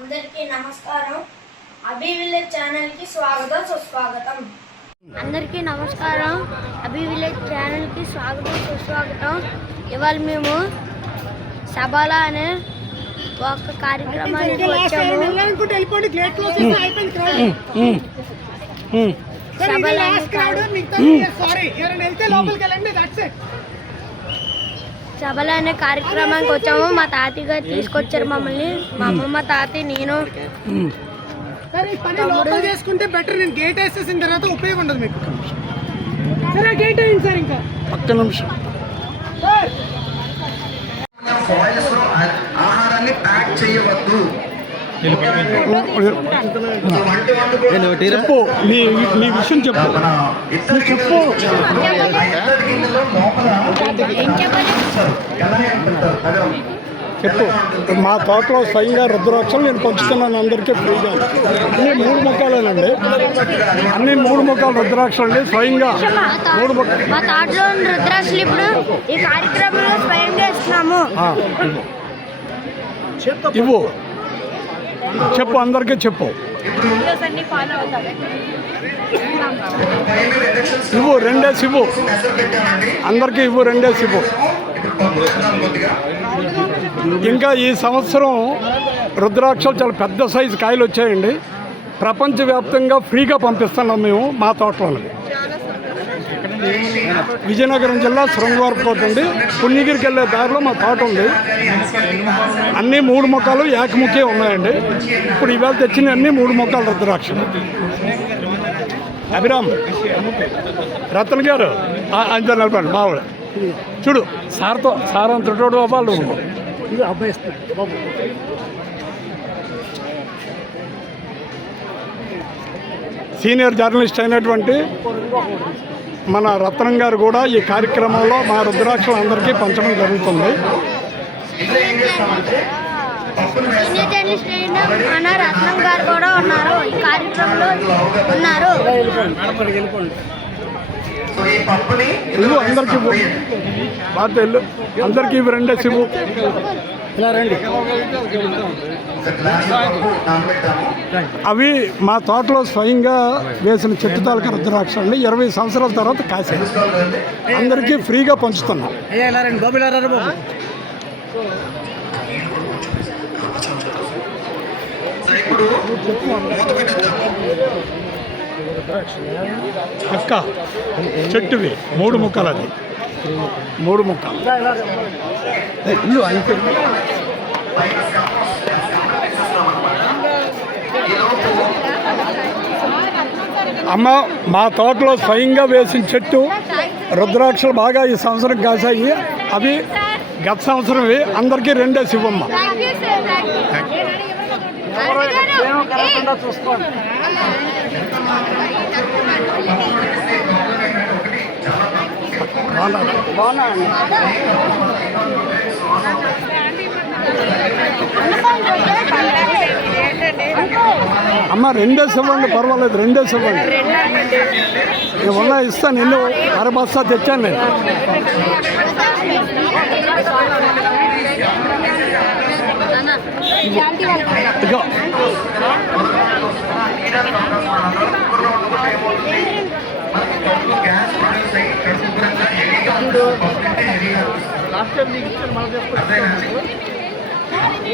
అందరికీ నమస్కారం. అభి village channel కి స్వాగతం సుస్వాగతం. అందరికీ నమస్కారం. అభి విలేజ్ ఛానల్ కి స్వాగతం సుస్వాగతం. ఇవాళ మేము సబాలా అనే ఒక కార్యక్రమానికి వచ్చాము. సబాలా అనే కార్యక్రమానికి వచ్చాము. మా తాతయ్య గారు తీసుకొచ్చారు మమ్మల్ని. మా అమ్మమ్మ, తాతయ్య, నేను. చేసుకుంటే బెటర్. నేను గేట్ వేసేసిన తర్వాత ఉపయోగం ఉండదు మీకు. సరే గేట్ అయింది సార్. ఇంకా ఒక్క నిమిషం. ఆహారాన్ని ప్యాక్ చేయవద్దు. చెప్పు, నీ విషయం చెప్పు. చెప్పు. మా తోటలో స్వయంగా రుద్రాక్షలు నేను పంచుతున్నాను అందరికీ ఫ్రీగా. అన్ని 3 మొక్కలేనండి. అన్ని 3 మొక్కలు రుద్రాక్షలు అండి. స్వయంగా 3 మొక్కలు. మా తోటలో రుద్రాక్షలు ఇప్పుడు ఈ కార్యక్రమంలో స్వయంగా ఇస్తున్నాము. ఇవ్వు, చెప్పు, అందరికీ చెప్పు. ఇవ్వు, 2 ఇవ్వు అందరికీ. ఇవ్వు 2 ఇవ్వు. ఇంకా ఈ సంవత్సరం రుద్రాక్షలు చాలా పెద్ద సైజు కాయలు వచ్చాయండి. ప్రపంచవ్యాప్తంగా ఫ్రీగా పంపిస్తున్నాం మేము మా తోటలోని. విజయనగరం జిల్లా శృంగవరపుకోట అండి. పుణ్యగిరికి వెళ్ళే దారిలో మా తోట ఉంది. అన్నీ 3 మొక్కలు ఏకముఖే ఉన్నాయండి. ఇప్పుడు ఇవాళ తెచ్చిన అన్నీ 3 మొక్కలు రుద్రాక్షలు. అభిరామ్, రతన్ గారు అంత నిలబడి బావుడు చూడు. సార్తో సార్ అంత వాళ్ళు అబ్బాయి సీనియర్ జర్నలిస్ట్ అయినటువంటి మన రత్నం గారు కూడా ఈ కార్యక్రమంలో మా రుద్రాక్షలు అందరికీ పంచడం జరుగుతుంది. సీనియర్ జర్నలిస్ట్ అయిన మన రత్నం గారు కూడా ఉన్నారు ఈ కార్యక్రమంలో ఉన్నారు. ఇల్లు అందరికీ బాగా ఇల్లు అందరికీ 2 ఇవ్వు. ఇలా రండి. అవి మా తోటలో స్వయంగా వేసిన చెట్టు తాలూకా రుద్రాక్షలు అండి. 20 సంవత్సరాల తర్వాత కాశాయి. అందరికీ ఫ్రీగా పంచుతున్నాం. అక్క చెట్టువి 3 మొక్కలు. అది 3 మొక్కలు. ఇల్లు అయితే అమ్మ, మా తోటలో స్వయంగా వేసిన చెట్టు రుద్రాక్షలు బాగా ఈ సంవత్సరం కాశాయి. అవి గత సంవత్సరంవి. అందరికీ 2 ఇవ్వమ్మ. చూసుకోండి. అమ్మ 2 ఇవ్వండి, పర్వాలేదు. 2 ఇవ్వండి. ఏమన్నా ఇస్తాను. ఎన్నో 1/2 బస్తా తెచ్చాను నేను. ఇగో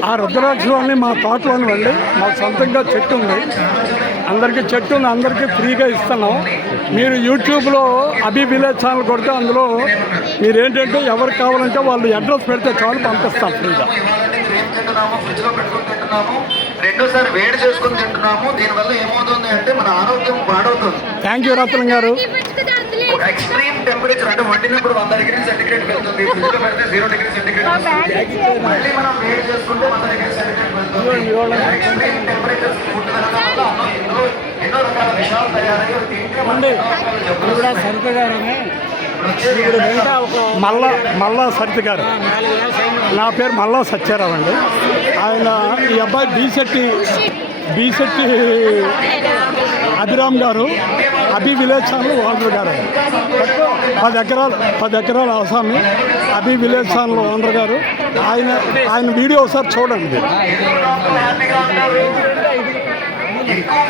ఆ రుద్రాక్షలన్నీ మా తోటలోని వెళ్ళి మా సొంతంగా చెట్టు ఉంది. అందరికీ చెట్టు ఉంది. అందరికీ ఫ్రీగా ఇస్తున్నాం. మీరు యూట్యూబ్లో అభి విలేజ్ ఛానల్ కొడితే అందులో మీరేంటంటే ఎవరికి కావాలంటే వాళ్ళు అడ్రస్ పెడితే చాలు, పంపిస్తాం ఫ్రీగా. ఫ్రిడ్జ్లో పెట్టుకుని తింటున్నాము. రెండోసారి వేడి చేసుకుని తింటున్నాము. దీనివల్ల ఏమవుతుంది అంటే మన ఆరోగ్యం పాడవుతుంది. థ్యాంక్ యూ రత్నం గారు. ఎక్స్ట్రీమ్ టెంపరేచర్ అంటే వండినప్పుడు 100 డిగ్రీ సెంటిగ్రేడ్ వెళ్తుంది. ఫ్రిడ్జ్లో పెడితే 0 డిగ్రీ సెంటిగ్రేడ్ వస్తుంది. మళ్ళీ మనం వేడి చేసుకుంటే 100 డిగ్రీ సెంటిగ్రేడ్ వెళ్తుంది. ఎక్స్ట్రీమ్ టెంపరేచర్ ఫుడ్ తినడం వల్ల ఎన్నో రకాల విషయాలు తయారయ్యి తింటే మల్లా సరిత గారు. నా పేరు మల్లా సత్యారావు అండి. ఆయన ఈ అబ్బాయి బీసెట్టి అభిరామ్ గారు అభి విలేజ్ ఛానల్ ఓనర్ గారు. 10 ఎకరాల ఆసామి అభి విలేజ్ ఛానల్ ఓనర్ గారు. ఆయన వీడియో ఒకసారి చూడండి. ఎక్కువ